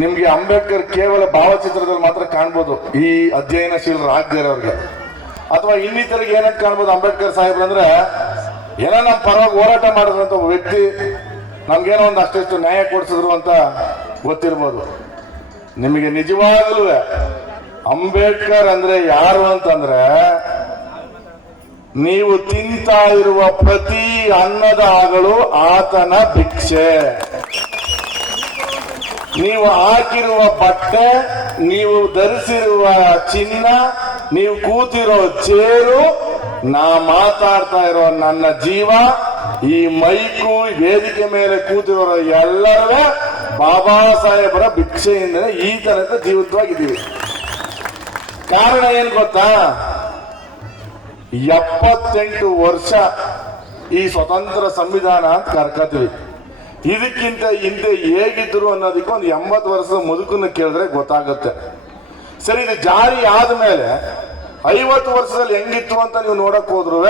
ನಿಮ್ಗೆ ಅಂಬೇಡ್ಕರ್ ಕೇವಲ ಭಾವಚಿತ್ರದಲ್ಲಿ ಮಾತ್ರ ಕಾಣ್ಬೋದು ಈ ಅಧ್ಯಯನಶೀಲರು ಆಗದೇ ಇರೋರಿಗೆ ಅಥವಾ ಇನ್ನಿತರಿಗೆ ಏನಂತ ಕಾಣ್ಬೋದು ಅಂಬೇಡ್ಕರ್ ಸಾಹೇಬ್ರು ಅಂದ್ರೆ, ಏನೋ ನಮ್ಮ ಪರವಾಗಿ ಹೋರಾಟ ಮಾಡಿದ್ರಂತ ಒಬ್ಬ ವ್ಯಕ್ತಿ ನಮ್ಗೇನೋ ಒಂದು ಅಷ್ಟಿಷ್ಟು ನ್ಯಾಯ ಕೊಡಿಸಿದ್ರು ಅಂತ ಗೊತ್ತಿರ್ಬೋದು. ನಿಮಗೆ ನಿಜವಾಗಲೂ ಅಂಬೇಡ್ಕರ್ ಅಂದ್ರೆ ಯಾರು ಅಂತಂದ್ರೆ, ನೀವು ತಿಂತಾ ಇರುವ ಪ್ರತಿ ಅನ್ನದ ಆಗಲು ಆತನ ಭಿಕ್ಷೆ. ನೀವು ಹಾಕಿರುವ ಬಟ್ಟೆ, ನೀವು ಧರಿಸಿರುವ ಚಿನ್ನ, ನೀವು ಕೂತಿರೋ ಚೇರು ನಾ ಮಾತಾಡ್ತಾ ಇರೋ ನನ್ನ ಜೀವ, ಈ ಮೈಕು ವೇದಿಕೆ ಮೇಲೆ ಕೂತಿರೋ ಎಲ್ಲರೂ ಬಾಬಾ ಸಾಹೇಬರ ಭಿಕ್ಷೆಯಿಂದ ಈ ತರದ ಜೀವಿತವಾಗಿದ್ದೀವಿ. ಕಾರಣ ಏನ್ ಗೊತ್ತಾ? ಎಪ್ಪತ್ತೆಂಟು ವರ್ಷ ಈ ಸ್ವತಂತ್ರ ಸಂವಿಧಾನ ಅಂತ ಕರ್ಕತೀವಿ. ಇದಕ್ಕಿಂತ ಹಿಂದೆ ಹೇಗಿದ್ರು ಅನ್ನೋದಕ್ಕೆ ಒಂದು ಎಂಬತ್ತು ವರ್ಷದ ಮುದುಕನ್ನ ಕೇಳಿದ್ರೆ ಗೊತ್ತಾಗುತ್ತೆ. ಸರಿ, ಇದು ಜಾರಿ ಆದ್ಮೇಲೆ ಐವತ್ತು ವರ್ಷದಲ್ಲಿ ಹೆಂಗಿತ್ತು ಅಂತ ನೀವು ನೋಡಕ್ ಹೋದ್ರು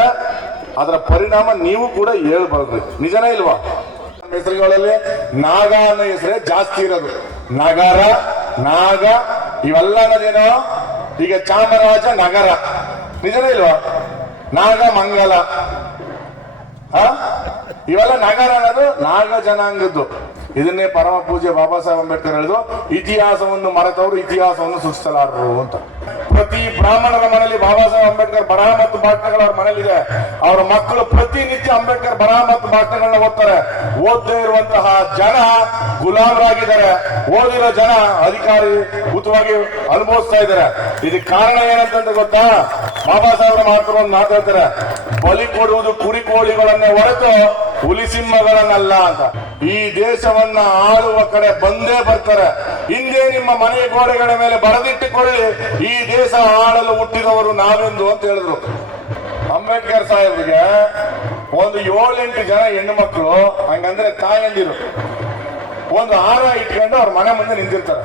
ಅದರ ಪರಿಣಾಮ ನೀವು ಕೂಡ ಹೇಳ್ಬಾರ್ದು. ನಿಜನೇ ಇಲ್ವಾ? ಹೆಸರುಗಳಲ್ಲಿ ನಾಗ ಅನ್ನೋ ಹೆಸರೇ ಜಾಸ್ತಿ ಇರೋದು. ನಗರ, ನಾಗ, ಇವೆಲ್ಲ ಅನ್ನೋದೇನೋ ಈಗ ಚಾಮರಾಜ ನಗರ. ನಿಜನೇ ಇಲ್ವಾ? ನಾಗ, ಮಂಗಲ? ಇವೆಲ್ಲ ನಗರ ಅನ್ನೋದು ನಾಗ ಜನಾಂಗದ್ದು. ಇದನ್ನೇ ಪರಮ ಪೂಜೆ ಬಾಬಾ ಸಾಹೇಬ್ ಅಂಬೇಡ್ಕರ್ ಹೇಳಿದ್ರು. ಇತಿಹಾಸವನ್ನು ಮರೆತವರು, ಇತಿಹಾಸವನ್ನು ಸೃಷ್ಟಿಸಲಾರರು ಅಂತ. ಪ್ರತಿ ಬ್ರಾಹ್ಮಣರ ಮನೆಯಲ್ಲಿ ಬಾಬಾ ಸಾಹೇಬ್ ಅಂಬೇಡ್ಕರ್ ಬರಹ ಮತ್ತು ಭಾಷಣಗಳು ಅವ್ರ ಮನೇಲಿದೆ ಅವರ ಮಕ್ಕಳು ಪ್ರತಿನಿತ್ಯ ಅಂಬೇಡ್ಕರ್ ಬರಹ ಮತ್ತು ಭಾಷಣಗಳನ್ನ ಓದ್ತಾರೆ. ಓದದೇ ಇರುವಂತಹ ಜನ ಗುಲಾಮರಾಗಿದ್ದಾರೆ. ಓದಿರೋ ಜನ ಅಧಿಕಾರಿ ಭೂತವಾಗಿ ಅನುಭವಿಸ್ತಾ ಇದ್ದಾರೆ. ಇದಕ್ಕೆ ಕಾರಣ ಏನಂತಂದ್ರೆ ಗೊತ್ತಾ? ಬಾಬಾ ಸಾಹೇಬ್ರ ಒಂದು ಮಾತಾಡ್ತಾರೆ. ಬಲಿ ಕೊಡುವುದು ಕುರಿ ಕೋಳಿಗಳನ್ನೇ ಹೊರತು ಹುಲಿ ಸಿಂಹಗಳನ್ನಲ್ಲ ಅಂತ. ಈ ದೇಶವನ್ನ ಆಳುವ ಕಡೆ ಬಂದೇ ಬರ್ತಾರೆ. ಹಿಂದೆ ನಿಮ್ಮ ಮನೆ ಗೋಡೆಗಳ ಮೇಲೆ ಬರೆದಿಟ್ಟುಕೊಳ್ಳಿ, ಈ ದೇಶ ಆಳಲು ಹುಟ್ಟಿದವರು ನಾವೆಂದು ಅಂತ ಹೇಳಿದ್ರು. ಅಂಬೇಡ್ಕರ್ ಸಾಹೇಬ್ರಿಗೆ ಒಂದು ಏಳೆಂಟು ಜನ ಹೆಣ್ಣು ಮಕ್ಕಳು, ಹಂಗಂದ್ರೆ ತಾಯಂದಿರು ಒಂದು ಹಾರ ಇಟ್ಕೊಂಡು ಅವ್ರ ಮನೆ ಮುಂದೆ ನಿಂತಿರ್ತಾರೆ.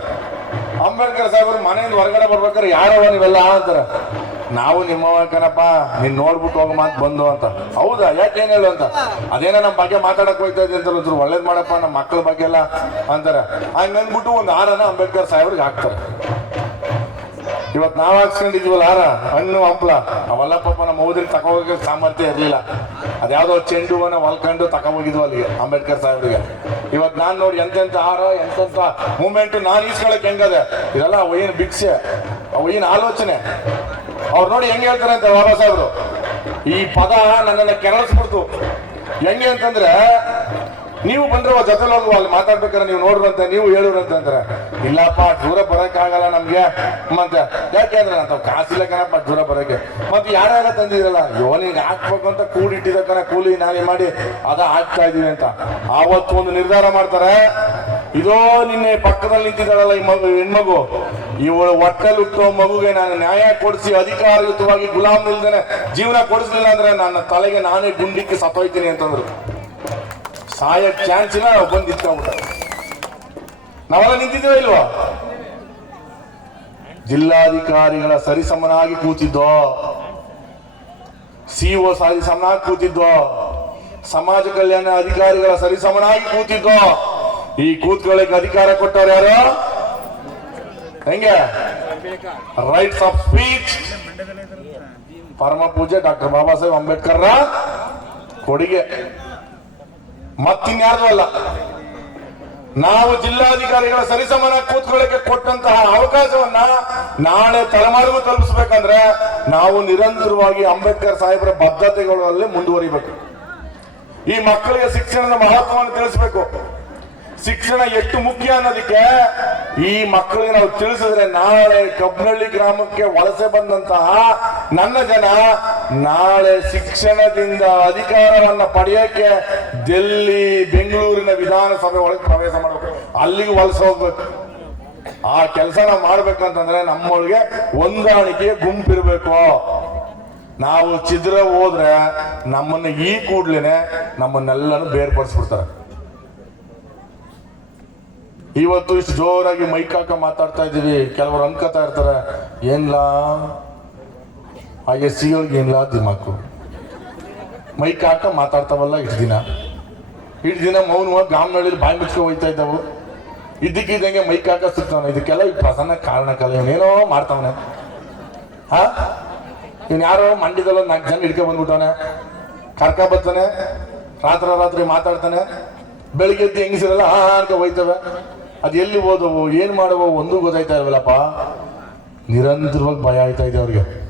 ಅಂಬೇಡ್ಕರ್ ಸಾಹೇಬ್ರು ಮನೆಯಿಂದ ಹೊರಗಡೆ ಬರ್ಬೇಕಾದ್ರೆ ಯಾರವ ನೀವೆಲ್ಲ ಅಂತಾರೆ. ನಾವು ನಿಮ್ಮ ಕಣಪ್ಪ ನೀನ್ ನೋಡ್ಬಿಟ್ಟು ಹೋಗ ಮಾತು ಬಂದು ಅಂತ. ಹೌದಾ? ಯಾಕೆ ಏನ್ ಹೇಳು ಅಂತ? ಅದೇನೋ ನಮ್ಮ ಬಗ್ಗೆ ಮಾತಾಡಕ್ ಹೋಗ್ತಾ ಇದೆ ಅಂತ ಒಳ್ಳೇದ್ ಮಾಡಪ್ಪ ನಮ್ಮ ಮಕ್ಕಳ ಬಗ್ಗೆ ಎಲ್ಲ ಅಂತಾರೆ. ಹಂಗಂದ್ಬಿಟ್ಟು ಒಂದು ಹಾರನ ಅಂಬೇಡ್ಕರ್ ಸಾಹೇಬ್ರಿಗೆ ಹಾಕ್ತಾರೆ. ಇವತ್ತು ನಾವ್ ಹಾಕ್ಸ್ಕೊಂಡಿದ್ವಲ್ಲ ಹಾರ, ಹಣ್ಣು ಹಂಪ್ಲ ಅವೆಲ್ಲ ಪಾಪ ನಮ್ಮ ಓದ್ರಿಗೆ ತಗೋಗ ಸಾಮರ್ಥ್ಯ ಇರಲಿಲ್ಲ. ಅದ್ಯಾವುದೋ ಚೆಂಡು ಹೂವನ್ನ ಹೊಲ್ಕೊಂಡು ತಗೋಗಿದ್ವು ಅಲ್ಲಿಗೆ, ಅಂಬೇಡ್ಕರ್ ಸಾಹೇಬ್ರಿಗೆ. ಇವತ್ತು ನಾನು ನೋಡಿ ಎಂತೆಂತ ಹಾರ, ಎಂತೆಂತ ಮೂಮೆಂಟ್ ನಾನು ಈಸ್ಕೊಳಕ್ ಹೆಂಗದೆ? ಇದೆಲ್ಲ ಅವು ಏನು ಭಿಕ್ಷೆ, ಅವು ಏನು ಆಲೋಚನೆ? ಅವ್ರು ನೋಡಿ ಹೆಂಗೆ ಹೇಳ್ತಾರೆ ಅಂತ ಬಾಬಾ ಸಾಹೇಬ್ರು ಈ ಪದ ನನ್ನನ್ನು ಕೆರಳಿಸ್ಬಿಡ್ತು. ಹೆಂಗೆ ಅಂತಂದ್ರೆ, ನೀವು ಬಂದ್ರೆ ಜೊತೆಲಿ ಹೋಗುವ ಅಲ್ಲಿ ಮಾತಾಡ್ಬೇಕಾದ್ರೆ ನೀವು ನೋಡ್ರಂತೆ, ನೀವು ಹೇಳುವಂತ ಅಂದ್ರೆ ಇಲ್ಲಪ್ಪ, ದೂರ ಬರೋಕ್ಕಾಗಲ್ಲ ನಮ್ಗೆ. ಮತ್ತೆ ಯಾಕೆ ಅಂದ್ರೆ ಅಂತ ಕಾಸಿಲ್ಲ ಕಣಪ್ಪ, ದೂರ ಬರಕ್ಕೆ ಮತ್ತೆ ಯಾರ್ಯಾರ ತಂದಿದ್ರಲ್ಲ ಯೋನಿಗೆ ಹಾಕ್ಬೇಕು ಅಂತ ಕೂಡಿಟ್ಟಿದ ಕಣ, ಕೂಲಿ ನಾವೇ ಮಾಡಿ, ಅದ ಹಾಕ್ತಾ ಇದೀವಿ ಅಂತ. ಆವತ್ತು ಒಂದು ನಿರ್ಧಾರ ಮಾಡ್ತಾರೆ. ಇದೋ ನಿನ್ನೆ ಪಕ್ಕದಲ್ಲಿ ನಿಂತಿದ್ದಾಳಲ್ಲ ಈ ಮಗು ಹೆಣ್ಮಗು. ಇವಳು ಒಟ್ಟಲ್ಲಿ ಮಗುಗೆ ನಾನು ನ್ಯಾಯ ಕೊಡಿಸಿ ಅಧಿಕಾರಯುತವಾಗಿ ಗುಲಾಮ್ ಇಲ್ದೇನೆ ಜೀವನ ಕೊಡಿಸ್ಲಿಲ್ಲ ಅಂದ್ರೆ ನನ್ನ ತಲೆಗೆ ನಾನೇ ಗುಂಡಿಕ್ಕೆ ಸತ್ತೋಯ್ತೀನಿ ಅಂತಂದ್ರು. ಸಾಯಕ್ ಚಾನ್ಸ್ ಇಲ್ಲ ನಾವು ಬಂದು ನಾವೆಲ್ಲ ನಿಂತಿದ್ದೇವೆ ಇಲ್ವಾ? ಜಿಲ್ಲಾಧಿಕಾರಿಗಳ ಸರಿಸಮನಾಗಿ ಕೂತಿದ್ದೋ? ಸಿಒ ಸಾರಿ ಸಮನಾಗಿ ಕೂತಿದ್ದೋ? ಸಮಾಜ ಕಲ್ಯಾಣ ಅಧಿಕಾರಿಗಳ ಸರಿಸಮನಾಗಿ ಕೂತಿದ್ದೋ? ಈ ಕೂತ್ಕೊಳ್ಳಿಕ್ಕೆ ಅಧಿಕಾರ ಕೊಟ್ಟವ್ರು ಯಾರು? ಹೆಂಗೆ? ರೈಟ್ಸ್ ಆಫ್ ಸ್ಪೀಚ್ ಪರಮ ಪೂಜೆ ಡಾಕ್ಟರ್ ಬಾಬಾ ಸಾಹೇಬ್ ಅಂಬೇಡ್ಕರ್ ಕೊಡುಗೆ. ಮತ್ತಿನ್ಯಾರ್ದು ಅಲ್ಲ. ನಾವು ಜಿಲ್ಲಾಧಿಕಾರಿಗಳ ಸರಿಸಮಾನ ಕೂತ್ಕೊಳ್ಳಕ್ಕೆ ಕೊಟ್ಟಂತಹ ಅವಕಾಶವನ್ನ ನಾಳೆ ತಲೆಮಾರಿಗೂ ತಲುಪಿಸ್ಬೇಕಂದ್ರೆ ನಾವು ನಿರಂತರವಾಗಿ ಅಂಬೇಡ್ಕರ್ ಸಾಹೇಬರ ಬದ್ಧತೆಗಳಲ್ಲಿ ಮುಂದುವರಿಬೇಕು. ಈ ಮಕ್ಕಳಿಗೆ ಶಿಕ್ಷಣದ ಮಹತ್ವವನ್ನು ತಿಳಿಸಬೇಕು. ಶಿಕ್ಷಣ ಎಷ್ಟು ಮುಖ್ಯ ಅನ್ನೋದಕ್ಕೆ ಈ ಮಕ್ಕಳಿಗೆ ನಾವು ತಿಳಿಸಿದ್ರೆ ನಾಳೆ ಕಬ್ಬನಹಳ್ಳಿ ಗ್ರಾಮಕ್ಕೆ ವಲಸೆ ಬಂದಂತಹ ನನ್ನ ಜನ ನಾಳೆ ಶಿಕ್ಷಣದಿಂದ ಅಧಿಕಾರವನ್ನ ಪಡೆಯಕ್ಕೆ ಡೆಲ್ಲಿ ಬೆಂಗಳೂರಿನ ವಿಧಾನಸಭೆ ಒಳಗೆ ಪ್ರವೇಶ ಮಾಡಬೇಕು. ಅಲ್ಲಿಗೆ ವಲಸೆ ಹೋಗ್ಬೇಕು. ಆ ಕೆಲಸ ನಾವು ಮಾಡ್ಬೇಕಂತಂದ್ರೆ ನಮ್ಮೊಳಗೆ ಹೊಂದಾಣಿಕೆ ಗುಂಪಿರ್ಬೇಕು. ನಾವು ಚಿದ್ರ ಹೋದ್ರೆ ನಮ್ಮನ್ನ ಈ ಕೂಡ್ಲೇನೆ ನಮ್ಮನ್ನೆಲ್ಲನೂ ಬೇರ್ಪಡಿಸ್ಬಿಡ್ತಾರೆ. ಇವತ್ತು ಇಷ್ಟು ಜೋರಾಗಿ ಮೈಕ್ ಹಾಕ ಮಾತಾಡ್ತಾ ಇದ್ದೀವಿ. ಕೆಲವರು ಅನ್ಕೋತಾ ಇರ್ತಾರೆ, ಏನ್ಲ? ಹಾಗೆ ಎಸ್ ಸಿ ಏನ್ಲ? ದಿಮಾಕು. ಮೈಕ್ ಹಾಕ ಮಾತಾಡ್ತಾವಲ್ಲ ಇಷ್ಟು ದಿನ. ಇಷ್ಟು ದಿನ ಮೌನವಾಗಿ ಗಾಮ್ನಳ್ಳಿ ಬಾಯಿ ಮುಚ್ಕೊ ಹೋಯ್ತಾ ಇದ್ದಾವು. ಇದ್ದಕ್ಕಿದ್ದಂಗೆ ಮೈಕ್ ಹಾಕ ಸುತ್ತಾನೆ ಇದಕ್ಕೆಲ್ಲ ಈ ಪ್ರಸನ್ನ ಕಾರಣ ಕಾಲ ಏನೇನೋ ಮಾಡ್ತಾವನೆ. ಹಾ ಇವ್ನು ಯಾರೋ ಮಂಡ್ಯದಲ್ಲ ನಾಲ್ಕು ಜನ ಹಿಡ್ಕೊ ಬಂದ್ಬಿಟ್ಟವನೆ. ಕರ್ಕ ಬರ್ತಾನೆ ರಾತ್ರಿ ರಾತ್ರಿ ಮಾತಾಡ್ತಾನೆ ಬೆಳಿಗ್ಗೆ ಎದ್ದು ಹೆಂಗಸಿರಲ್ಲ ಹಾ ಅಂತ ಹೋಯ್ತವೆ. ಅದು ಎಲ್ಲಿ ಓದವು ಏನು ಮಾಡುವ ಒಂದೂ ಗೊತ್ತಾಯ್ತಾ ಇಲ್ವಲ್ಲಪ್ಪ? ನಿರಂತರವಾಗಿ ಭಯ ಆಯ್ತಾ ಇದೆ ಅವ್ರಿಗೆ.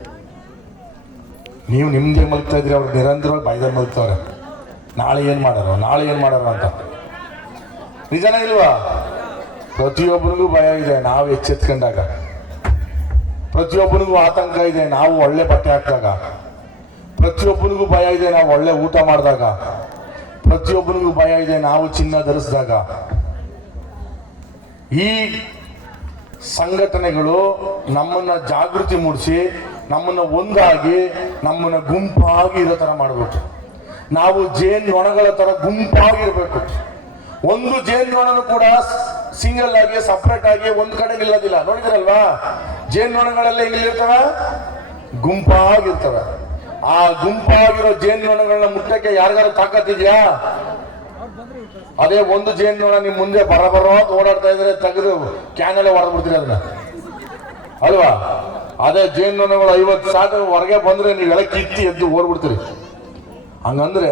ನೀವು ನಿಮ್ದೇ ಮಲಗ್ತಾ ಇದ್ರಿ ಅವ್ರು ನಿರಂತರವಾಗಿ ಭಯದಲ್ಲಿ ಮಲಗ್ತವ್ರೆ. ನಾಳೆ ಏನು ಮಾಡೋರು? ನಾಳೆ ಏನು ಮಾಡೋರು ಅಂತ. ನಿಜಾನೇ ಇಲ್ವಾ? ಪ್ರತಿಯೊಬ್ಬನಿಗೂ ಭಯ ಇದೆ, ನಾವು ಎಚ್ಚೆತ್ಕೊಂಡಾಗ. ಪ್ರತಿಯೊಬ್ಬನಿಗೂ ಆತಂಕ ಇದೆ, ನಾವು ಒಳ್ಳೆ ಬಟ್ಟೆ ಹಾಕಿದಾಗ. ಪ್ರತಿಯೊಬ್ಬನಿಗೂ ಭಯ ಇದೆ, ನಾವು ಒಳ್ಳೆ ಊಟ ಮಾಡಿದಾಗ. ಪ್ರತಿಯೊಬ್ಬನಿಗೂ ಭಯ ಇದೆ, ನಾವು ಚಿನ್ನ ಧರಿಸಿದಾಗ. ಈ ಸಂಘಟನೆಗಳು ನಮ್ಮನ್ನ ಜಾಗೃತಿ ಮೂಡಿಸಿ, ನಮ್ಮನ್ನ ಒಂದಾಗಿ, ನಮ್ಮನ್ನ ಗುಂಪಾಗಿ ಇರೋ ಥರ ಮಾಡಬೇಕು. ನಾವು ಜೇನ್ ನೊಣಗಳ ತರ ಗುಂಪಾಗಿರ್ಬೇಕು ಒಂದು ಜೇನ್ ನೊಣನು ಕೂಡ ಸಿಂಗಲ್ ಆಗಿ ಸಪ್ರೇಟ್ ಆಗಿ ಒಂದ್ ಕಡೆ ನಿಲ್ಲೋದಿಲ್ಲ. ನೋಡಿದ್ರಲ್ವಾ? ಜೇನ್ ನೊಣಗಳೆಲ್ಲ ಹೆಂಗಿರ್ತವೆ ಗುಂಪಾಗಿರ್ತವೆ ಆ ಗುಂಪಾಗಿರೋ ಜೇನ್ ನೊಣಗಳನ್ನ ಮುಟ್ಟಕ್ಕೆ ಯಾರಿಗಾರು ತಾಕತ್ತಿದ್ಯಾ? ಅದೇ ಒಂದು ಜೇನು ನಿಮ್ ಮುಂದೆ ಬರ ಬರೋ ಓಡಾಡ್ತಾ ಇದ್ರೆ ತೆಗೆದು ಕ್ಯಾನೆಲ್ಲ ಹೊಡೆದು ಬಿಡ್ತೀರಿ ಅದನ್ನ. ಅಲ್ವಾ? ಅದೇ ಜೇನುನೊಣಗಳು ಐವತ್ತು ಸಾವಿರ ಹೊರಗೆ ಬಂದ್ರೆ ನೀವೆಲ್ಲ ಕಿತ್ತಿ ಎದ್ದು ಓಡ್ಬಿಡ್ತೀರಿ. ಹಂಗಂದ್ರೆ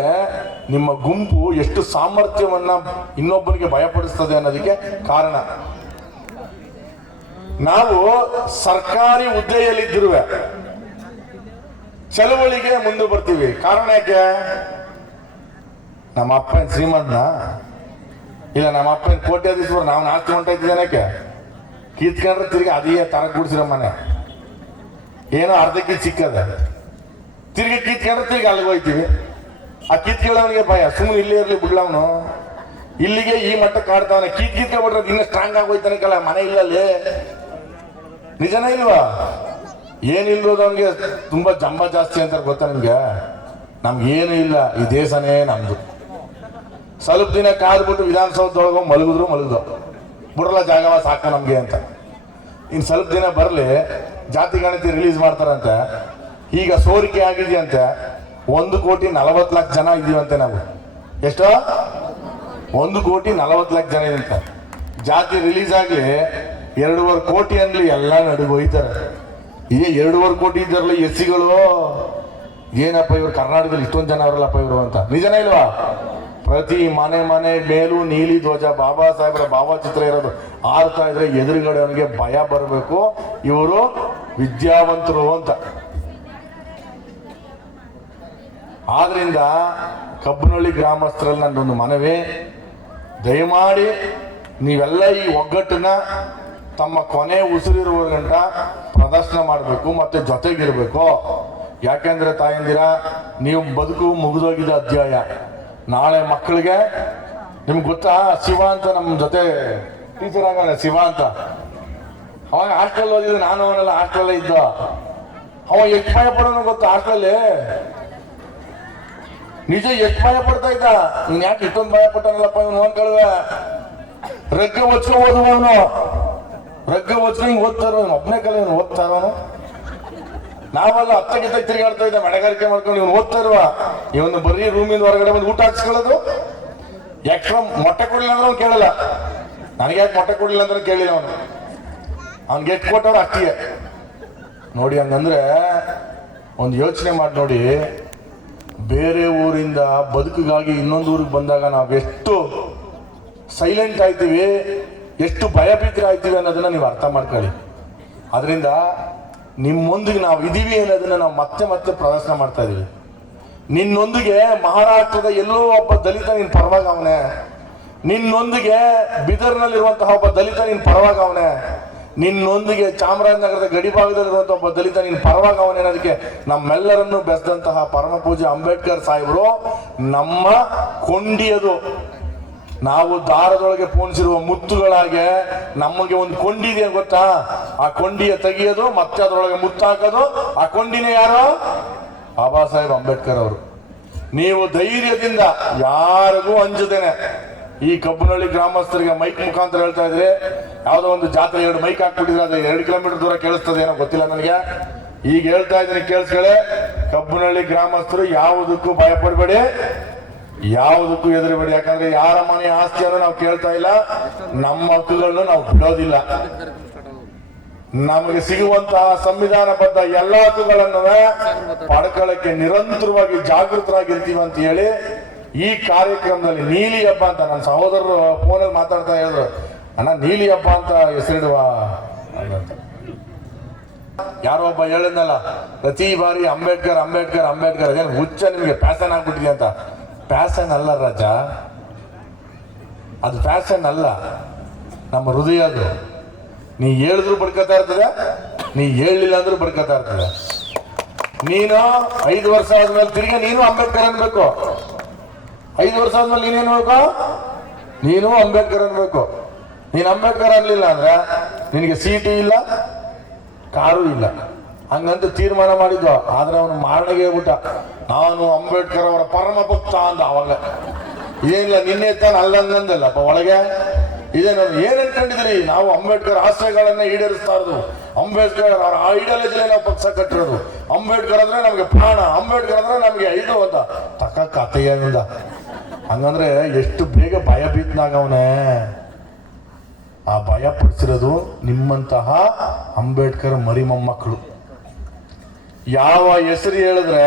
ನಿಮ್ಮ ಗುಂಪು ಎಷ್ಟು ಸಾಮರ್ಥ್ಯವನ್ನ ಇನ್ನೊಬ್ಬರಿಗೆ ಭಯಪಡಿಸ್ತದೆ ಅನ್ನೋದಕ್ಕೆ ಕಾರಣ. ನಾವು ಸರ್ಕಾರಿ ಹುದ್ದೆಯಲ್ಲಿದ್ದಿರುವೆ. ಚಳುವಳಿಗೆ ಮುಂದೆ ಬರ್ತೀವಿ. ಕಾರಣ ಯಾಕೆ? ನಮ್ಮ ಅಪ್ಪನ ಶ್ರೀಮಂತನ? ಇಲ್ಲ, ನಮ್ಮ ಅಪ್ಪನ ಕೋಟ್ಯಾಧೀಶ್ವರ ನಾವು ನಾಲ್ಕು ಹೊಂಟ ಇದ್ದೇನಕ್ಕೆ ಕಿತ್ಕೊಂಡ್ರೆ ತಿರ್ಗಿ ಅದೇ ತರ ಕೂಡ್ಸಿರೋ ಮನೆ. ಏನೋ ಅರ್ಧಕ್ಕೆ ಸಿಕ್ಕದ ತಿರ್ಗಿ ಕಿತ್ಕೊಂಡ್ರೆ ತಿರ್ಗಿ ಅಲ್ಲಿಗೆ ಹೋಯ್ತೀವಿ. ಆ ಕಿತ್ಕೊಳ್ಳೋನಿಗೆ ಭಯ. ಸುಮ್ಮನೆ ಇಲ್ಲೇ ಇರಲಿ ಬಿಡ್ಲವನು. ಇಲ್ಲಿಗೆ ಈ ಮಟ್ಟಕ್ಕೆ ಆಡ್ತಾವನೆ ಕಿತ್ ಕಿತ್ಕೊಂಡ್ಬಿಟ್ರೆ ಇನ್ನೂ ಸ್ಟ್ರಾಂಗ್ ಆಗೋಯ್ತಾನೆ ಕಲ ಮನೆ ಇಲ್ಲಲ್ಲಿ. ನಿಜನೇ ಇಲ್ವಾ? ಏನಿಲ್ಲದವನಿಗೆ ತುಂಬಾ ಜಂಬ ಜಾಸ್ತಿ ಅಂತ ಗೊತ್ತಾ ನಿಮ್ಗೆ? ನಮ್ಗೆ ಏನು ಇಲ್ಲ. ಈ ದೇಶನೇ ನಮ್ದು. ಸ್ವಲ್ಪ ದಿನ ಕಾದ್ಬಿಟ್ಟು ವಿಧಾನಸೌಧದೊಳಗೆ ಮಲಗಿದ್ರು ಮಲಗಿದ್ರು ಬಿಡಲ್ಲ ಜಾಗವ ಸಾಕ ನಮಗೆ ಅಂತ. ಇನ್ ಸ್ವಲ್ಪ ದಿನ ಬರಲಿ, ಜಾತಿ ಗಣತಿ ರಿಲೀಸ್ ಮಾಡ್ತಾರಂತೆ. ಈಗ ಸೋರಿಕೆ ಆಗಿದೆಯಂತೆ. ಒಂದು ಕೋಟಿ ನಲವತ್ತು ಲಕ್ಷ ಜನ ಇದೀವಂತೆ ನಾವು. ಎಷ್ಟು? ಒಂದು ಕೋಟಿ ನಲವತ್ತು ಲಕ್ಷ ಜನ ಇದಂತೆ ಜಾತಿ ರಿಲೀಸ್ ಆಗಲಿ, ಎರಡೂವರೆ ಕೋಟಿ ಅನ್ಲಿ ಎಲ್ಲ ನಡುಗೆ ಹೋಯ್ತಾರೆ ಈ ಎರಡೂವರೆ ಕೋಟಿ ಇದ್ದಾರಲ್ಲ ಎಸ್ಸಿಗಳು? ಏನಪ್ಪ ಇವರು ಕರ್ನಾಟಕದಲ್ಲಿ ಇಷ್ಟೊಂದು ಜನ ಅವರಲ್ಲಪ್ಪ ಇವರು ಅಂತ. ನಿಜನೇ ಇಲ್ವಾ? ಪ್ರತಿ ಮನೆ ಮನೆ, ಮೇಲೂ, ನೀಲಿ ಧ್ವಜ, ಬಾಬಾ ಸಾಹೇಬರ ಭಾವಚಿತ್ರ ಇರೋದು ಆಡ್ತಾ ಇದ್ರೆ ಎದುರುಗಡೆ ಅವನಿಗೆ ಭಯ ಬರಬೇಕು. ಇವರು ವಿದ್ಯಾವಂತರು ಅಂತ. ಆದ್ರಿಂದ ಕಬ್ಬನಹಳ್ಳಿ ಗ್ರಾಮಸ್ಥರಲ್ಲಿ ನನ್ನೊಂದು ಮನವಿ. ದಯಮಾಡಿ ನೀವೆಲ್ಲ ಈ ಒಗ್ಗಟ್ಟನ್ನ ತಮ್ಮ ಕೊನೆ ಉಸಿರಿರುವ ಗಂಟ ಪ್ರದರ್ಶನ ಮಾಡಬೇಕು ಮತ್ತೆ ಜೊತೆಗಿರಬೇಕು. ಯಾಕೆಂದ್ರೆ ತಾಯಂದಿರ, ನೀವು ಬದುಕು ಮುಗಿದೋಗಿದ ಅಧ್ಯಾಯ. ನಾಳೆ ಮಕ್ಕಳಿಗೆ, ನಿಮ್ಗೆ ಗೊತ್ತಾ, ಶಿವ ಅಂತ ನಮ್ಮ ಜೊತೆ ಟೀಚರ್ ಆಗೋಣ ಶಿವ ಅಂತ. ಅವಾಗ ಹಾಸ್ಟೆಲ್ ಓದಿದ್ದು, ನಾನು ಅವನೆಲ್ಲ ಹಾಸ್ಟೆಲ್ ಇದ್ದ. ಅವ ಎಷ್ಟು ಭಯ ಪಡೋನು ಗೊತ್ತು ಹಾಸ್ಟೆಲ್ಲಿ ನಿಜ ಎಷ್ಟು ಭಯ ಪಡ್ತಾ ಇದ್ದ. ನೀನ್ ಯಾಕೆ ಇಷ್ಟೊಂದು ಭಯ ಪಟ್ಟನಲ್ಲಪ್ಪ ಇವನು ಅನ್ಕೊಳ್ವೆ ರಗ್ಗ ಒಚ್ಚು ಓದುವವನು. ರಗ್ಗ ಹಿಂಗೆ ಹಿಂಗ್ ಓದ್ತಾರ ಒಬ್ಬನೇ ಕಲ, ಇವನು ಓದ್ತಾರವನು ನಾವೆಲ್ಲ ಹತ್ತಕ್ಕಿಂತ ತಿರುಗಾಡ್ತಾ ಇದ್ದ ಮಳೆಗಾರಿಕೆ ಮಾಡ್ಕೊಂಡು ಇವನು ಓದ್ತಾ ಇರುವ. ಇವನು ಬರೀ ರೂಮಿಂದ ಹೊರಗಡೆ ಬಂದು ಊಟ ಹಾಕ್ಸ್ಕೊಳ್ಳೋದು? ಎಕ್ಸ್ಟ್ರಾ ಮೊಟ್ಟೆ ಕೊಡ್ಲಿಲ್ಲ ಅಂದ್ರೆ ಅವ್ನು ಕೇಳಲ್ಲ. ನನಗೆ ಯಾಕೆ ಮೊಟ್ಟೆ ಕೊಡ್ಲಿಲ್ಲ ಅಂದ್ರೆ ಕೇಳಿಲ್ಲ ಅವನು. ಅವ್ನಿಗೆ ಎಷ್ಟು ಕೊಟ್ಟವ್ರು ಅಷ್ಟಿಗೆ ನೋಡಿ ಹಂಗಂದ್ರೆ ಒಂದು ಯೋಚನೆ ಮಾಡಿ ನೋಡಿ. ಬೇರೆ ಊರಿಂದ ಬದುಕಿಗಾಗಿ ಇನ್ನೊಂದು ಊರಿಗೆ ಬಂದಾಗ ನಾವು ಎಷ್ಟು ಸೈಲೆಂಟ್ ಆಯ್ತೀವಿ, ಎಷ್ಟು ಭಯಭೀತ್ರ ಆಯ್ತೀವಿ ಅನ್ನೋದನ್ನ ನೀವು ಅರ್ಥ ಮಾಡ್ಕೊಳ್ಳಿ. ಅದರಿಂದ ನಿಮ್ಮೊಂದಿಗೆ ನಾವು ಇದೀವಿ ಅನ್ನೋದನ್ನ ನಾವು ಮತ್ತೆ ಮತ್ತೆ ಪ್ರದರ್ಶನ ಮಾಡ್ತಾ ಇದೀವಿ. ನಿನ್ನೊಂದಿಗೆ ಮಹಾರಾಷ್ಟ್ರದ ಎಲ್ಲೋ ಒಬ್ಬ ದಲಿತ ನಿನ್ ಪರವಾಗ ಅವನೆ ನಿನ್ನೊಂದಿಗೆ ಬಿದರ್ನಲ್ಲಿರುವಂತಹ ಒಬ್ಬ ದಲಿತ ನಿನ್ ಪರವಾಗ ಅವನೆ ನಿನ್ನೊಂದಿಗೆ ಚಾಮರಾಜನಗರದ ಗಡಿಭಾಗದಲ್ಲಿರುವಂತಹ ಒಬ್ಬ ದಲಿತ ನಿನ್ ಪರವಾಗ ಅವನೇ ಅನ್ನೋದಕ್ಕೆ ನಮ್ಮೆಲ್ಲರನ್ನು ಬೆಸ್ದಂತಹ ಪರಮ ಪೂಜೆ ಅಂಬೇಡ್ಕರ್ ಸಾಹೇಬರು, ನಮ್ಮ ಕೊಂಡಿಯದು. ನಾವು ದಾರದೊಳಗೆ ಪೋಣಿಸಿರುವ ಮುತ್ತುಗಳಾಗೆ ನಮಗೆ ಒಂದು ಕೊಂಡಿದೆ ಗೊತ್ತಾ? ಆ ಕೊಂಡಿಯ ತೆಗೆಯೋದು, ಮತ್ತೆ ಅದರೊಳಗೆ ಮುತ್ತಾಕೋದು. ಆ ಕೊಂಡಿನೇ ಯಾರು? ಬಾಬಾ ಸಾಹೇಬ್ ಅಂಬೇಡ್ಕರ್ ಅವರು. ನೀವು ಧೈರ್ಯದಿಂದ ಯಾರಿಗೂ ಅಂಜದೇನೆ. ಈ ಕಬ್ಬನಹಳ್ಳಿ ಗ್ರಾಮಸ್ಥರಿಗೆ ಮೈಕ್ ಮುಖಾಂತರ ಹೇಳ್ತಾ ಇದ್ರೆ, ಯಾವುದೋ ಒಂದು ಜಾತ್ರೆ ಎರಡು ಮೈಕ್ ಹಾಕ್ಬಿಟ್ಟಿದ್ರೆ ಅದು ಎರಡು ಕಿಲೋಮೀಟರ್ ದೂರ ಕೇಳಿಸ್ತದೆ ಏನೋ ಗೊತ್ತಿಲ್ಲ ನನಗೆ. ಈಗ ಹೇಳ್ತಾ ಇದ್ದೀನಿ ಕೇಳಿಸ್ಕೊಳ್ಳೆ, ಕಬ್ಬನಹಳ್ಳಿ ಗ್ರಾಮಸ್ಥರು ಯಾವುದಕ್ಕೂ ಭಯಪಡಬೇಡಿ, ಯಾವುದಕ್ಕೂ ಹೆದರಬೇಡಿ. ಯಾಕಂದ್ರೆ ಯಾರ ಮನೆ ಆಸ್ತಿಯನ್ನು ನಾವು ಕೇಳ್ತಾ ಇಲ್ಲ, ನಮ್ಮ ಹಕ್ಕುಗಳನ್ನು ನಾವು ಬಿಡೋದಿಲ್ಲ. ನಮಗೆ ಸಿಗುವಂತಹ ಸಂವಿಧಾನಬದ್ಧ ಎಲ್ಲ ಹಕ್ಕುಗಳನ್ನು ಪಡ್ಕೊಳ್ಳಕ್ಕೆ ನಿರಂತರವಾಗಿ ಜಾಗೃತರಾಗಿರ್ತೀವಿ ಅಂತ ಹೇಳಿ ಈ ಕಾರ್ಯಕ್ರಮದಲ್ಲಿ ನೀಲಿ ಹಬ್ಬ ಅಂತ ನನ್ನ ಸಹೋದರರು ಫೋನಲ್ಲಿ ಮಾತಾಡ್ತಾ ಹೇಳಿದ್ರು ಅಣ್ಣ, ನೀಲಿ ಹಬ್ಬ ಅಂತ ಹೆಸರಿಡುವ ಯಾರೋ ಒಬ್ಬ ಹೇಳಿದ್ನಲ್ಲ, ಪ್ರತಿ ಬಾರಿ ಅಂಬೇಡ್ಕರ್ ಅಂಬೇಡ್ಕರ್ ಅಂಬೇಡ್ಕರ್, ಅದೇನು ಹುಚ್ಚ ನಿಮಗೆ ಪ್ಯಾಸನ್ ಆಗ್ಬಿಟ್ಟಿದೆ ಅಂತ. ಪ್ಯಾಸನ್ ಅಲ್ಲ ರಾಜ. ಅದು ಫ್ಯಾಷನ್ ಅಲ್ಲ. ನಮ್ಮ ಹೃದಯ ಅದು. ನೀ ಹೇಳಿದ್ರು ಬಡ್ಕೋತಾ ಇರ್ತದೆ, ನೀ ಹೇಳಿಲ್ಲ ಅಂದ್ರೂ ಬಡ್ಕೋತಾ ಇರ್ತದೆ. ನೀನು ಐದು ವರ್ಷ ಆದ್ಮೇಲೆ ತಿರುಗಿ ನೀನು ಅಂಬೇಡ್ಕರ್ ಅನ್ಬೇಕು. ಐದು ವರ್ಷ ಆದ್ಮೇಲೆ ನೀನೇನು ಬೇಕು ನೀನು ಅಂಬೇಡ್ಕರ್ ಅನ್ಬೇಕು. ನೀನು ಅಂಬೇಡ್ಕರ್ ಅನ್ಲಿಲ್ಲ ಅಂದ್ರೆ ನಿನಗೆ ಸೀಟು ಇಲ್ಲ, ಕಾರು ಇಲ್ಲ. ಹಂಗಂತ ತೀರ್ಮಾನ ಮಾಡಿದ್ದು ಆದ್ರೆ ಅವನು ಮಾರಣಿಗೆ ಹೇಳ್ಬಿಟ್ಟ, ನಾನು ಅಂಬೇಡ್ಕರ್ ಅವರ ಪರಮ ಭಕ್ತ ಅಂದ ಅವಾಗ ಏನಿಲ್ಲ, ನಿನ್ನೆ ತಾನು ಅಲ್ಲಂಗಂದಲ್ಲಪ್ಪ ಒಳಗೆ? ಇದೇನು ಏನು ನಾವು ಅಂಬೇಡ್ಕರ್ ಆಶಯಗಳನ್ನ ಈಡೇರಿಸ್ತಾರದು ಅಂಬೇಡ್ಕರ್ ಅವರ ಐಡಿಯಾಲಜಿಲೇ ನಾವು ಪಕ್ಷ ಕಟ್ಟಿರೋದು. ಅಂಬೇಡ್ಕರ್ ಅಂದ್ರೆ ನಮಗೆ ಪ್ರಾಣ, ಅಂಬೇಡ್ಕರ್ ಅಂದ್ರೆ ನಮಗೆ ಇದು ಅಂತ. ತಕ್ಕ ಕಥೆಯಿಂದ ಹಂಗಂದ್ರೆ ಎಷ್ಟು ಬೇಗ ಭಯ ಅವನೇ ಆ ಭಯ ಪಡಿಸಿರೋದು ನಿಮ್ಮಂತಹ ಅಂಬೇಡ್ಕರ್ ಮರಿ ಮೊಮ್ಮಕ್ಕಳು ಯಾವ ಹೆಸರು ಹೇಳಿದ್ರೆ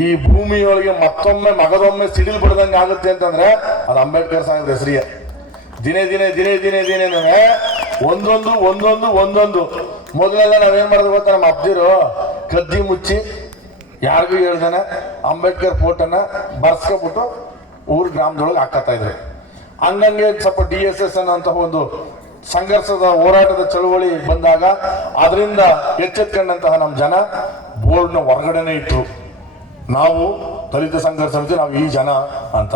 ಈ ಭೂಮಿಯೊಳಗೆ ಮತ್ತೊಮ್ಮೆ, ಮಗದೊಮ್ಮೆ ಸಿಡಿಲ್ ಬಿಡದಂಗೆ ಆಗುತ್ತೆ ಅಂತಂದ್ರೆ ಅದು ಅಂಬೇಡ್ಕರ್ ಸಾಹೇಬ್ರ ಹೆಸರಿಯ. ದಿನೇ ದಿನೇ ದಿನೇ ದಿನೇ ದಿನೇ ಒಂದೊಂದು ಒಂದೊಂದು ಒಂದೊಂದು. ಮೊದಲೆಲ್ಲ ನಾವೇನ್ ಮಾಡಿದ್ರು ಗೊತ್ತಾ ನಮ್ಮ ಅಬ್ದಿರು ಕದ್ದಿ ಮುಚ್ಚಿ ಯಾರಿಗೂ ಹೇಳ್ದಾನೆ, ಅಂಬೇಡ್ಕರ್ ಫೋಟೋನ ಬರ್ಸ್ಕೊಬಿಟ್ಟು ಊರು ಗ್ರಾಮದೊಳಗೆ ಹಾಕತ್ತಾ ಇದ್ರು. ಹಂಗಂಗೆ ಸ್ವಲ್ಪ ಡಿ ಎಸ್ ಎಸ್ ಅನ್ನೋಂತಹ ಒಂದು ಸಂಘರ್ಷದ, ಹೋರಾಟದ ಚಳುವಳಿ ಬಂದಾಗ, ಅದರಿಂದ ಎಚ್ಚೆತ್ಕೊಂಡಂತಹ ನಮ್ಮ ಜನ ಬೋರ್ಡ್ನ ಹೊರಗಡೆನೆ ಇಟ್ರು. ನಾವು ದಲಿತ ಸಂಘರ್ಷ ನಾವು ಈ ಜನ ಅಂತ.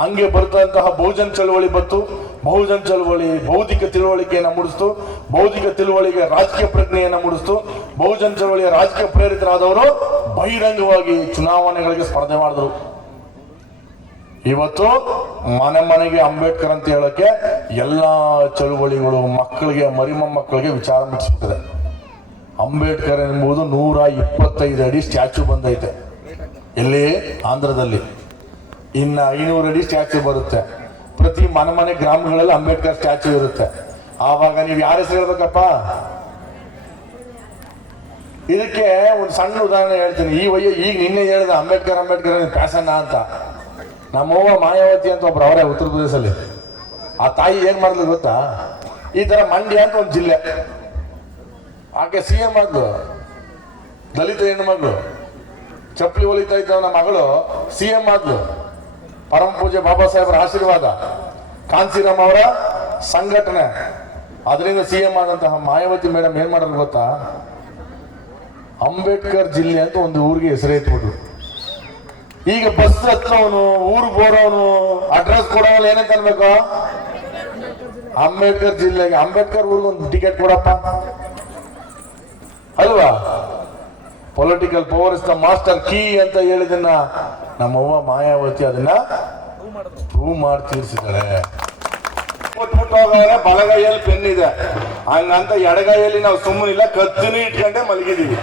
ಹಂಗೆ ಬರ್ತಂತಹ ಬಹುಜನ್ ಚಳವಳಿ ಬಂತು. ಬಹುಜನ್ ಚಳವಳಿ, ಬೌದ್ಧಿಕ ತಿಳುವಳಿಕೆಯನ್ನು ಮೂಡಿಸ್ತು. ಬೌದ್ಧಿಕ ತಿಳುವಳಿಕೆ ರಾಜಕೀಯ ಪ್ರಜ್ಞೆಯನ್ನು ಮೂಡಿಸ್ತು. ಬಹುಜನ್ ಚಳವಳಿಯ ರಾಜಕೀಯ ಪ್ರೇರಿತರಾದವರು ಬಹಿರಂಗವಾಗಿ ಚುನಾವಣೆಗಳಿಗೆ ಸ್ಪರ್ಧೆ ಮಾಡಿದ್ರು. ಇವತ್ತು ಮನೆ ಮನೆಗೆ ಅಂಬೇಡ್ಕರ್ ಅಂತ ಹೇಳಕ್ಕೆ ಎಲ್ಲಾ ಚಳುವಳಿಗಳು ಮಕ್ಕಳಿಗೆ ಮರಿಮೊಮ್ಮಕ್ಕಳಿಗೆ ವಿಚಾರ ಮುಟ್ಟಿಸ್ಬಿಟ್ಟಿದೆ. ಅಂಬೇಡ್ಕರ್ ಎಂಬುದು ನೂರ ಇಪ್ಪತ್ತೈದು ಅಡಿ ಸ್ಟ್ಯಾಚು ಬಂದೈತೆ. ಎಲ್ಲಿ ಆಂಧ್ರದಲ್ಲಿ ಇನ್ನು ಐನೂರು ಅಡಿ ಸ್ಟ್ಯಾಚು ಬರುತ್ತೆ. ಪ್ರತಿ ಮನೆ ಮನೆ ಗ್ರಾಮಗಳಲ್ಲಿ ಅಂಬೇಡ್ಕರ್ ಸ್ಟ್ಯಾಚು ಇರುತ್ತೆ. ಆವಾಗ ನೀವು ಯಾರ ಹೆಸರು ಹೇಳ್ಬೇಕಪ್ಪ? ಇದಕ್ಕೆ ಒಂದು ಸಣ್ಣ ಉದಾಹರಣೆ ಹೇಳ್ತೀನಿ. ಈ ವಯ್ಯ ಈಗ ನಿನ್ನೆ ಹೇಳಿದ ಅಂಬೇಡ್ಕರ್ ಅಂಬೇಡ್ಕರ್ ಪ್ಯಾಸನ್ನ ಅಂತ. ನಮ್ಮವ್ವ ಮಾಯಾವತಿ ಅಂತ ಒಬ್ರು ಅವರೇ ಉತ್ತರ ಪ್ರದೇಶದಲ್ಲಿ. ಆ ತಾಯಿ ಏನ್ ಮಾಡಿದ್ಲು ಗೊತ್ತಾ? ಈ ತರ ಮಂಡ್ಯ ಅಂತ ಒಂದು ಜಿಲ್ಲೆ. ಆಕೆ ಸಿ ಎಂ ಆದ್ಲು ದಲಿತ ಹೆಣ್ಣು ಚಪ್ಪಲಿ ಹೊಲಿತಾ ಇದ್ದ ನಮ್ಮ ಮಗಳು ಸಿ ಎಂ ಆದ್ಲು. ಪರಮ ಪೂಜೆ ಬಾಬಾ ಸಾಹೇಬರ ಆಶೀರ್ವಾದ. ಕಾಂತಿರಾಮ್ ಅವರ ಸಂಘಟನೆ. ಅದರಿಂದ ಸಿ ಎಂ ಆದಂತಹ ಮಾಯಾವತಿ ಮೇಡಮ್ ಏನ್ ಮಾಡೋದು ಗೊತ್ತಾ? ಅಂಬೇಡ್ಕರ್ ಜಿಲ್ಲೆ ಅಂತ ಒಂದು ಊರಿಗೆ ಹೆಸರು ಎತ್ಬಿಟ್ರು ಈಗ ಬಸ್ ಹತ್ತವನು, ಊರಿಗೆ ಬೋರವನು ಅಡ್ರೆಸ್ ಕೊಡೋನು ಏನೇ ಅನ್ಬೇಕು? ಅಂಬೇಡ್ಕರ್ ಜಿಲ್ಲೆಗೆ. ಅಂಬೇಡ್ಕರ್ ಊರಿಗೆ ಒಂದು ಟಿಕೆಟ್ ಕೊಡಪ್ಪ. ಅಲ್ವಾ? Political power is the master key ಅಂತ ಹೇಳಿದನ್ನ ನಮ್ಮವ್ವ ಮಾಯಾವತಿ ಅದನ್ನ ಪ್ರೂವ್ ಮಾಡಿ ತೀರಿಸಿದ್ದಾರೆ. ಬಲಗೈಯಲ್ಲಿ ಪೆನ್ ಇದೆ. ಹಂಗಂತ ಎಡಗೈಯಲ್ಲಿ ನಾವು ಸುಮ್ಮನಿಲ್ಲ ಕತ್ತಿನೂ ಇಟ್ಕೊಂಡೆ ಮಲಗಿದೀವಿ.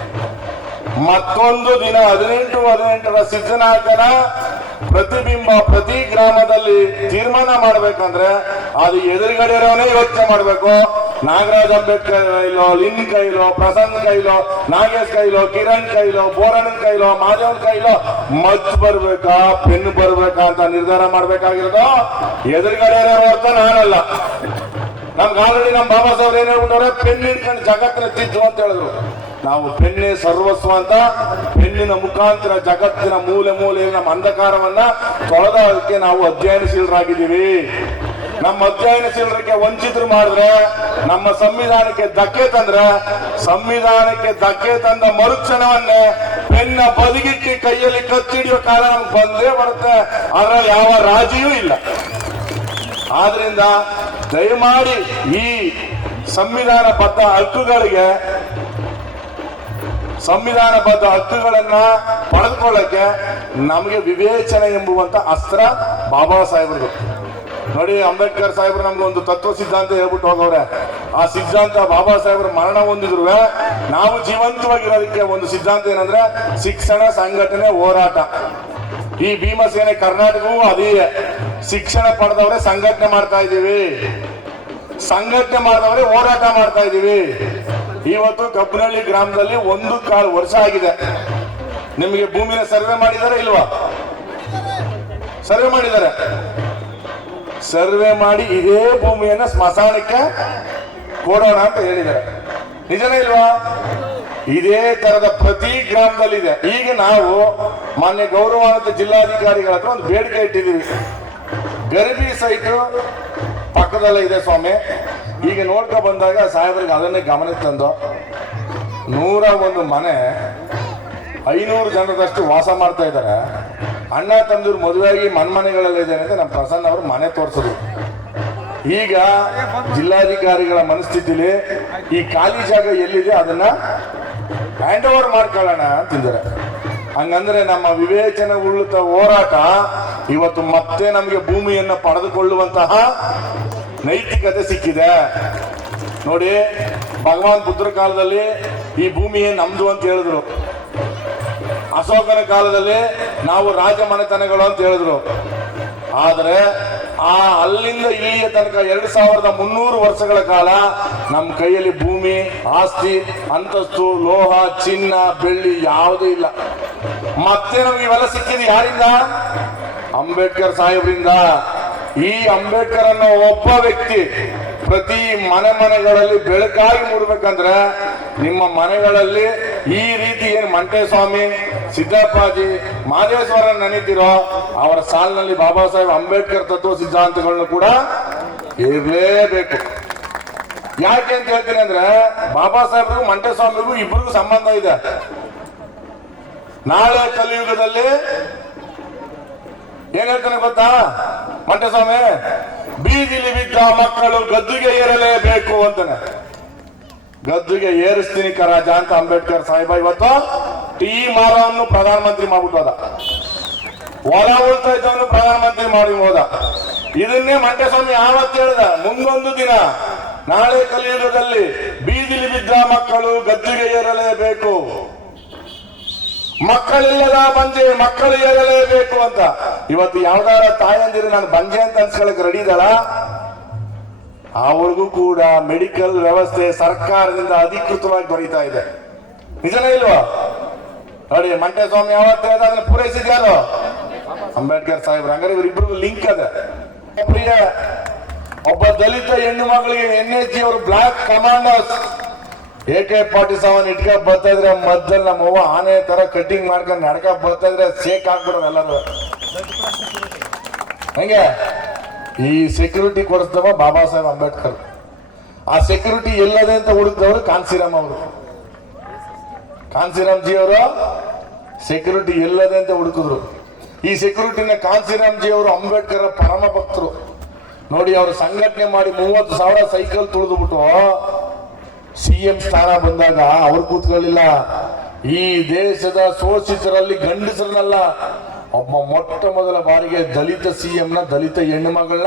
ಮತ್ತೊಂದು ದಿನ ಹದಿನೆಂಟು, ಹದಿನೆಂಟರ ಸಿದ್ದನಾಯಕನ ಪ್ರತಿಬಿಂಬ ಪ್ರತಿ ಗ್ರಾಮದಲ್ಲಿ ತೀರ್ಮಾನ ಮಾಡ್ಬೇಕಂದ್ರೆ ಅದು ಎದುರುಗಡೆ ಇರೋನೇ ಯೋಚನೆ ಮಾಡ್ಬೇಕು. ನಾಗರಾಜ್ ಅಂಬೇಡ್ಕರ್ ಕೈಲೋ ಲಿನ್ ಕೈಲೋ, ಪ್ರಸನ್ನ ಕೈಲೋ, ನಾಗೇಶ್ ಕೈಲೋ, ಕಿರಣ್ ಕೈಲೋ ಬೋರಣ್ಣ ಕೈಲೋ ಮಾಧವ್ ಕೈಲೋ ಮಚ್ ಬರ್ಬೇಕಾ, ಪೆನ್ ಬರ್ಬೇಕಾ ಅಂತ ನಿರ್ಧಾರ ಮಾಡ್ಬೇಕಾಗಿರೋದು? ಎದುರುಗಡೆ ಅರ್ಥ ನಾನಲ್ಲ. ನಮ್ಗೆ ಆಲ್ರೆಡಿ ನಮ್ಮ ಬಾಬಾ ಸಾಹೇಬ್ ಏನ್ ಹೇಳ್ಬಿಟ್ಟವ್ರೆ, ಪೆನ್ ಹಿಡ್ಕೊಂಡು ಜಗತ್ತಿನ ತಿದ್ದು ಅಂತ ಹೇಳಿದ್ರು. ನಾವು ಪೆನ್ನೇ ಸರ್ವಸ್ವ ಅಂತ, ಪೆನ್ನಿನ ಮುಖಾಂತರ ಜಗತ್ತಿನ ಮೂಲೆ ಮೂಲೆಯಲ್ಲಿ ನಮ್ಮ ಅಂಧಕಾರವನ್ನ ತೊಳೆದಕ್ಕೆ ನಾವು ಅಧ್ಯಯನಶೀಲರಾಗಿದ್ದೀವಿ. ನಮ್ಮ ಅಧ್ಯಯನಶೀಲರಿಗೆ ವಂಚಿತರು ಮಾಡಿದ್ರೆ, ನಮ್ಮ ಸಂವಿಧಾನಕ್ಕೆ ಧಕ್ಕೆ ತಂದ್ರೆ, ಸಂವಿಧಾನಕ್ಕೆ ಧಕ್ಕೆ ತಂದ ಮರುಕ್ಷಣವನ್ನೇ ಬೆನ್ನ ಬದಿಗಿಟ್ಟು ಕೈಯಲ್ಲಿ ಕತ್ತಿಡಿಯೋ ಕಾಲ ನಮ್ಗೆ ಬಂದೇ ಬರುತ್ತೆ. ಅದರಲ್ಲಿ ಯಾವ ರಾಜಿಯೂ ಇಲ್ಲ. ಆದ್ರಿಂದ ದಯಮಾಡಿ ಈ ಸಂವಿಧಾನ ಬದ್ಧ ಹಕ್ಕುಗಳಿಗೆ, ಸಂವಿಧಾನ ಬದ್ಧ ಹಕ್ಕುಗಳನ್ನ ಪಡೆದುಕೊಳ್ಳಕ್ಕೆ ನಮಗೆ ವಿವೇಚನೆ ಎಂಬುವಂತ ಅಸ್ತ್ರ ಬಾಬಾ ಸಾಹೇಬ್ರದು ನೋಡಿ, ಅಂಬೇಡ್ಕರ್ ಸಾಹೇಬ್ರು ನಮ್ಗೆ ಒಂದು ತತ್ವ ಸಿದ್ಧಾಂತ ಹೇಳ್ಬಿಟ್ಟು ಹೋಗವ್ರೆ. ಆ ಸಿದ್ಧಾಂತ ಬಾಬಾ ಸಾಹೇಬ್ರ ಮರಣ ಹೊಂದಿದ್ರು ನಾವು ಜೀವಂತವಾಗಿರೋದಕ್ಕೆ ಒಂದು ಸಿದ್ಧಾಂತ ಏನಂದ್ರೆ ಶಿಕ್ಷಣ ಸಂಘಟನೆ ಹೋರಾಟ. ಈ ಭೀಮಸೇನೆ ಕರ್ನಾಟಕವೂ ಅದೇ ಶಿಕ್ಷಣ ಪಡೆದವರೇ ಸಂಘಟನೆ ಮಾಡ್ತಾ ಇದ್ದೀವಿ. ಸಂಘಟನೆ ಮಾಡಿದವರೇ ಹೋರಾಟ ಮಾಡ್ತಾ ಇದ್ದೀವಿ. ಇವತ್ತು ಕಬ್ಬನಹಳ್ಳಿ ಗ್ರಾಮದಲ್ಲಿ ಒಂದು ಕಾಲು ವರ್ಷ ಆಗಿದೆ. ನಿಮಗೆ ಭೂಮಿನ ಸರ್ವೆ ಮಾಡಿದ್ದಾರೆ ಇಲ್ವಾ? ಸರ್ವೆ ಮಾಡಿದ್ದಾರೆ ಸರ್ವೆ ಮಾಡಿ ಇದೇ ಭೂಮಿಯನ್ನ ಸ್ಮಶಾನಕ್ಕೆ ಕೊಡೋಣ ಅಂತ ಹೇಳಿದ್ದಾರೆ. ನಿಜನೇ ಇಲ್ವಾ? ಇದೇ ತರದ ಪ್ರತಿ ಗ್ರಾಮದಲ್ಲಿದೆ. ಈಗ ನಾವು ಮಾನ್ಯ ಗೌರವಾನ್ವಿತ ಜಿಲ್ಲಾಧಿಕಾರಿಗಳ ಹತ್ರ ಒಂದು ಬೇಡಿಕೆ ಇಟ್ಟಿದ್ದೀವಿ. ಗರಿಬಿ ಸೈಟ್ ಪಕ್ಕದಲ್ಲೇ ಇದೆ ಸ್ವಾಮಿ. ಈಗ ನೋಡ್ಕೊ ಬಂದಾಗ ಸಾಹೇಬರಿಗೆ ಅದನ್ನೇ ಗಮನಕ್ಕೆ ತಂದು ನೂರ ಒಂದು ಮನೆ ಐನೂರು ಜನರದಷ್ಟು ವಾಸ ಮಾಡ್ತಾ ಇದ್ದಾರೆ. ಅಣ್ಣ ತಂದೂರು ಮದುವೆಯಾಗಿ ಮನ್ಮನೆಗಳಲ್ಲಿದೆ ಅಂತ ನಮ್ಮ ಪ್ರಸನ್ನ ಅವರು ಮನೆ ತೋರಿಸೋದು ಈಗ ಜಿಲ್ಲಾಧಿಕಾರಿಗಳ ಮನಸ್ಥಿತಿಲಿ ಈ ಖಾಲಿ ಜಾಗ ಎಲ್ಲಿದೆ ಅದನ್ನ ಹ್ಯಾಂಡ್ ಓವರ್ ಮಾಡ್ಕೊಳ್ಳೋಣ ಅಂತಿದ್ದಾರೆ. ಹಂಗಂದ್ರೆ ನಮ್ಮ ವಿವೇಚನೆ ಉಳ್ಳುತ್ತ ಹೋರಾಟ ಇವತ್ತು ಮತ್ತೆ ನಮಗೆ ಭೂಮಿಯನ್ನು ಪಡೆದುಕೊಳ್ಳುವಂತಹ ನೈತಿಕತೆ ಸಿಕ್ಕಿದೆ. ನೋಡಿ ಭಗವಾನ್ ಬುದ್ಧರ ಕಾಲದಲ್ಲಿ ಈ ಭೂಮಿಯೇ ನಮ್ದು ಅಂತ ಹೇಳಿದ್ರು. ಅಶೋಕನ ಕಾಲದಲ್ಲಿ ನಾವು ರಾಜಮನೆತನಗಳು ಅಂತ ಹೇಳಿದ್ರು. ಆದರೆ ಆ ಅಲ್ಲಿಂದ ಇಲ್ಲಿಯ ತನಕ ಎರಡು ಸಾವಿರದ ಮುನ್ನೂರು ವರ್ಷಗಳ ಕಾಲ ನಮ್ಮ ಕೈಯಲ್ಲಿ ಭೂಮಿ, ಆಸ್ತಿ, ಅಂತಸ್ತು, ಲೋಹ, ಚಿನ್ನ, ಬೆಳ್ಳಿ ಯಾವುದೂ ಇಲ್ಲ. ಮತ್ತೆ ನಮ್ಗೆ ಇವೆಲ್ಲ ಸಿಕ್ಕಿದೆ ಯಾರಿಂದ? ಅಂಬೇಡ್ಕರ್ ಸಾಹೇಬ್ರಿಂದ. ಈ ಅಂಬೇಡ್ಕರ್ ಅನ್ನೋ ಒಬ್ಬ ವ್ಯಕ್ತಿ ಪ್ರತಿ ಮನೆ ಮನೆಗಳಲ್ಲಿ ಬೆಳಕಾಗಿ ಮೂಡ್ಬೇಕಂದ್ರೆ ನಿಮ್ಮ ಮನೆಗಳಲ್ಲಿ ಈ ರೀತಿ ಏನು ಮಂಟೇಸ್ವಾಮಿ ಸಿದ್ದಪ್ಪಾಜಿ ಮಾದೇಶ್ವರ ನೆನೀತಿರೋ ಅವರ ಸಾಲಿನಲ್ಲಿ ಬಾಬಾ ಸಾಹೇಬ್ ಅಂಬೇಡ್ಕರ್ ತತ್ವ ಸಿದ್ಧಾಂತಗಳನ್ನು ಕೂಡ ಇರಲೇಬೇಕು ಯಾಕೆ ಅಂತ ಹೇಳ್ತೀನಿ ಅಂದ್ರೆ ಬಾಬಾ ಸಾಹೇಬ್ರಿಗೂ ಮಂಟೇಸ್ವಾಮಿಗೂ ಇಬ್ಬರಿಗೂ ಸಂಬಂಧ ಇದೆ. ನಾಳೆ ಕಲಿಯುಗದಲ್ಲಿ ಏನ್ ಹೇಳ್ತಾನೆ ಗೊತ್ತಾ? ಮಂಟಸ್ವಾಮಿ ಬೀದಿಲಿ ಬಿದ್ದ ಮಕ್ಕಳು ಗದ್ದುಗೆ ಏರಲೇಬೇಕು ಅಂತಾನೆ. ಗದ್ದುಗೆ ಏರಿಸ್ತೀನಿ ಕರಾಜ ಅಂತ ಅಂಬೇಡ್ಕರ್ ಸಾಹೇಬ ಇವತ್ತು ಟೀ ಮಾರವನ್ನು ಪ್ರಧಾನಮಂತ್ರಿ ಮಾಡ್ಬಿಟ್ಟು ಹೋದ. ಹೊಲ ಉಳ್ತಾ ಇದ್ದವನು ಪ್ರಧಾನಮಂತ್ರಿ ಮಾಡಿ ಹೋದ. ಇದನ್ನೇ ಮಂಟಸ್ವಾಮಿ ಯಾವತ್ತು ಹೇಳ್ದ, ಮುಂದೊಂದು ದಿನ ನಾಳೆ ಕಲಿಯುಗದಲ್ಲಿ ಬೀದಿಲಿ ಬಿದ್ದ ಮಕ್ಕಳು ಗದ್ದುಗೆ ಏರಲೇಬೇಕು. ಮಕ್ಕಳಿಲ್ಲದ ಬಂಜೆ, ಮಕ್ಕಳು ಏರಲೇಬೇಕು ಅಂತ. ಇವತ್ತು ಯಾವ್ದಾರ ತಾಯಂದಿರು ನಾನು ಬಂಜೆ ಅಂತ ಅನ್ಸ್ಕೊಳಕ್ ರೆಡಿ ಇದ್ದಾಳ ಅವ್ರಿಗೂ ಕೂಡ ಮೆಡಿಕಲ್ ವ್ಯವಸ್ಥೆ ಸರ್ಕಾರದಿಂದ ಅಧಿಕೃತವಾಗಿ ದೊರೀತಾ ಇದೆ. ನಿಜನೇ ಇಲ್ವಾ? ನೋಡಿ ಮಂಟೆ ಸ್ವಾಮಿ ಯಾವತ್ತೇ ಅದನ್ನ ಪೂರೈಸಿದ್ಯಾರು? ಅಂಬೇಡ್ಕರ್ ಸಾಹೇಬ್ರು. ಹಂಗಾರೆ ಇವ್ರಿಬ್ರಿಗೂ ಲಿಂಕ್ ಅದ. ಪ್ರಿಯ, ಒಬ್ಬ ದಲಿತ ಹೆಣ್ಣು ಮಗಳಿಗೆ ಎನ್ ಎಚ್ ಜಿ ಅವರು black commanders A K forty seven ಇಟ್ಕ ಬರ್ತಾ ಇದ್ರೆ ಮದ್ದಲ್ಲಿ ನಮ್ಮ ಅವ್ವ ಆನೆ ತರ ಕಟಿಂಗ್ ಮಾಡ್ಕೊಂಡು ನಡ್ಕ ಬರ್ತಾ ಇದ್ರೆ ಶೇಕ್ ಹಾಕ್ಬಿಡೋರು ಎಲ್ಲರೂ. ಹೆಂಗೆ? ಈ ಸೆಕ್ಯೂರಿಟಿ ಕೊಡಿಸಿದವ ಬಾಬಾ ಸಾಹೇಬ್ ಅಂಬೇಡ್ಕರ್. ಆ ಸೆಕ್ಯೂರಿಟಿ ಎಲ್ಲದೆ ಅಂತ ಹುಡುಕಿದವರು ಕಾನ್ಸಿರಾಮ್ ಅವರು. ಕಾನ್ಸಿರಾಮ್ ಜಿ ಅವರು ಸೆಕ್ಯೂರಿಟಿ ಎಲ್ಲದೆ ಅಂತ ಹುಡುಕಿದ್ರು. ಈ ಸೆಕ್ಯೂರಿಟಿನ ಕಾನ್ಸಿರಾಮ್ ಜಿ ಅವರು ಅಂಬೇಡ್ಕರ್ ಪರಮ ಭಕ್ತರು. ನೋಡಿ ಅವರು ಸಂಘಟನೆ ಮಾಡಿ ಮೂವತ್ತು ಸಾವಿರ ಸೈಕಲ್ ತುಳಿದ್ಬಿಟ್ಟು ಸಿ ಎಂ ಸ್ಥಾನ ಬಂದಾಗ ಅವ್ರು ಕೂತ್ಕೊಳ್ಳಿಲ್ಲ. ಈ ದೇಶದ ಶೋಷಿತರಲ್ಲಿ ಗಂಡಸರನ್ನಲ್ಲ ಒಬ್ಬ ಮೊಟ್ಟ ಮೊದಲ ಬಾರಿಗೆ ದಲಿತ ಸಿ ಎಂನ ದಲಿತ ಹೆಣ್ಣು ಮಗಳನ್ನ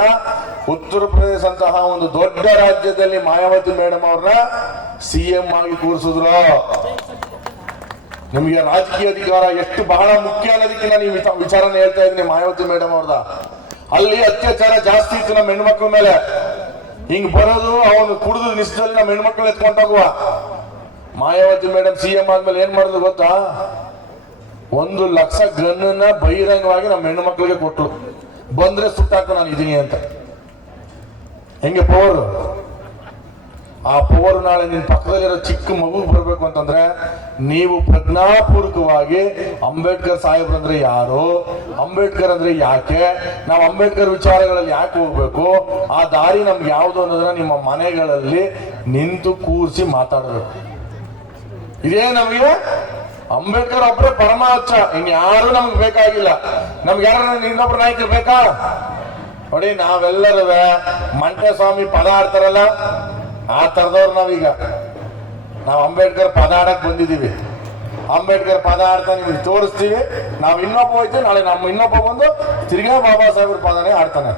ಉತ್ತರ ಪ್ರದೇಶ ಅಂತಹ ಒಂದು ದೊಡ್ಡ ರಾಜ್ಯದಲ್ಲಿ ಮಾಯಾವತಿ ಮೇಡಮ್ ಅವ್ರನ್ನ ಸಿಎಂ ಆಗಿ ಕೂರಿಸಿದ್ರು. ನಿಮಗೆ ರಾಜಕೀಯ ಅಧಿಕಾರ ಎಷ್ಟು ಬಹಳ ಮುಖ್ಯ ಅನ್ನೋದಕ್ಕಿಂತ ವಿಚ- ವಿಚಾರನ ಹೇಳ್ತಾ ಇದ್ದೀನಿ ಮಾಯಾವತಿ ಮೇಡಮ್ ಅವ್ರದ. ಅಲ್ಲಿ ಅತ್ಯಾಚಾರ ಜಾಸ್ತಿ ಇತ್ತು ನಮ್ಮ ಹೆಣ್ಮಕ್ಳ ಮೇಲೆ. ಹಿಂಗ್ ಬರೋದು, ಅವನು ಕುಡಿದು ನಿಶ್ಚಯಲ್ಲಿ ನಮ್ಮ ಹೆಣ್ಮಕ್ಳು ಎತ್ಕೊಂಡೋಗುವ ಮಾಯಾವತಿ ಮೇಡಮ್ ಸಿ ಎಂ ಆದ್ಮೇಲೆ ಏನ್ ಮಾಡಿದ್ರು ಗೊತ್ತಾ? ಒಂದು ಲಕ್ಷ ಗನ್ನ ಬಹಿರಂಗವಾಗಿ ನಮ್ಮ ಹೆಣ್ಣು ಮಕ್ಕಳಿಗೆ ಕೊಟ್ಟರು ಬಂದ್ರೆ ಸುಟ್ಟಾಕ ನಾನು ಇದೀನಿ ಅಂತ. ಹೆಂಗೆ ಪವರ್ ಆ ಪವರ್ ನಾಳೆ ನಿನ್ ಪಕ್ಕದಲ್ಲಿರೋ ಚಿಕ್ಕ ಮಗು ಬರಬೇಕು ಅಂತಂದ್ರೆ ನೀವು ಪ್ರಜ್ಞಾಪೂರ್ವಕವಾಗಿ ಅಂಬೇಡ್ಕರ್ ಸಾಹೇಬ್ರಂದ್ರೆ ಯಾರು? ಅಂಬೇಡ್ಕರ್ ಅಂದ್ರೆ ಯಾಕೆ? ನಾವು ಅಂಬೇಡ್ಕರ್ ವಿಚಾರಗಳಲ್ಲಿ ಯಾಕೆ ಹೋಗ್ಬೇಕು? ಆ ದಾರಿ ನಮ್ಗೆ ಯಾವುದು ಅನ್ನೋದನ್ನ ನಿಮ್ಮ ಮನೆಗಳಲ್ಲಿ ನಿಂತು ಕೂರಿಸಿ ಮಾತಾಡಬೇಕು ಇದೇ ನಮಗೆ? ಅಂಬೇಡ್ಕರ್ ಒಬ್ಬರೇ ಪರಮಾಚ ಇನ್ ಯಾರು ನಮ್ಗೆ ಬೇಕಾಗಿಲ್ಲ. ನಮ್ಗೆ ಯಾರು ಇನ್ನೊಬ್ರು ನಾಯಕ ಬೇಕಾ? ನೋಡಿ, ನಾವೆಲ್ಲರೂ ಮಂಟೆ ಸ್ವಾಮಿ ಪದ ಆಡ್ತಾರಲ್ಲ ಆ ತರದವ್ರು ನಾವೀಗ. ನಾವು ಅಂಬೇಡ್ಕರ್ ಪದ ಆಡಕ್ ಬಂದಿದ್ದೀವಿ. ಅಂಬೇಡ್ಕರ್ ಪದ ಆಡ್ತಾ ತೋರಿಸ್ತೀವಿ. ನಾವು ಇನ್ನೊಬ್ಬ ಹೋಯ್ತು ನಾಳೆ ನಮ್ಮ ಇನ್ನೊಬ್ಬ ಬಂದು ತಿರ್ಗಾ ಬಾಬಾ ಸಾಹೇಬ್ರ ಪದನೇ ಆಡ್ತಾನೆ